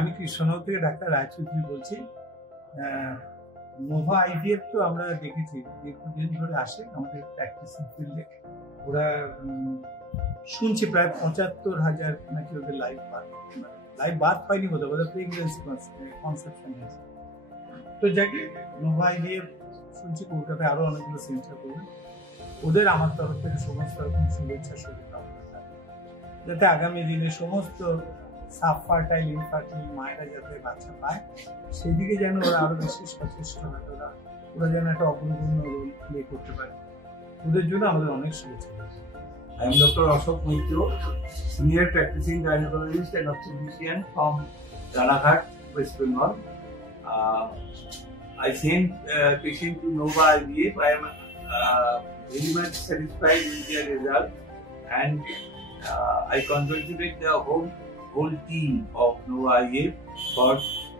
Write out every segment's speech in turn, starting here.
আমি কৃষ্ণনগর থেকে ডাক্তার রায়চৌধুরী বলছি। নোভা আইভিএফ তো আমরা দেখেছি দীর্ঘদিন ধরে আসে আমাদের প্র্যাকটিসিং ফিল্ডে। ওরা শুনছি প্রায় ৭৫,০০০ নাকি ওদের লাইভ বার্থ পাইনি, বোধহয় প্রেগনেন্সি কনসেপশন হয়েছে। তো যাকে নোভা আইভিএফ শুনছি কলকাতায় আরো অনেকগুলো সেন্টার করবে। ওদের আমার তরফ থেকে সমস্ত রকম শুভেচ্ছা শুভকামনা, যাতে আগামী দিনে সমস্ত সাবফার্টাইল ইনফার্টাইল মায়েরা যাতে বাচ্চা পায় সেই দিকে যেন ওরা আরো বেশি সচেষ্ট হয়, ওরা যেন একটা অগ্রগণ্য রোল প্লে করতে পারে। ওদের জন্য আমাদের অনেক শুভেচ্ছা। I am Dr. Ashok Maitro, senior practicing gynecologist and obstetrician from Ranaghat, West Bengal. I sent patient to Nova IVF. I am very much satisfied with their result, and I congratulate the whole team of Nova IVF for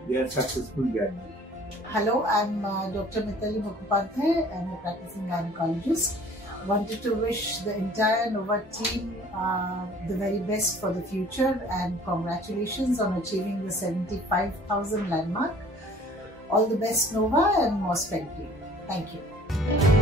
their successful journey. Hello, I'm Dr. Mitali Mukhopadhyay. I'm a practicing gynecologist. Wanted to wish the entire Nova team the very best for the future, and congratulations on achieving the 75,000 landmark. All the best, Nova, and more strength to you. Thank you.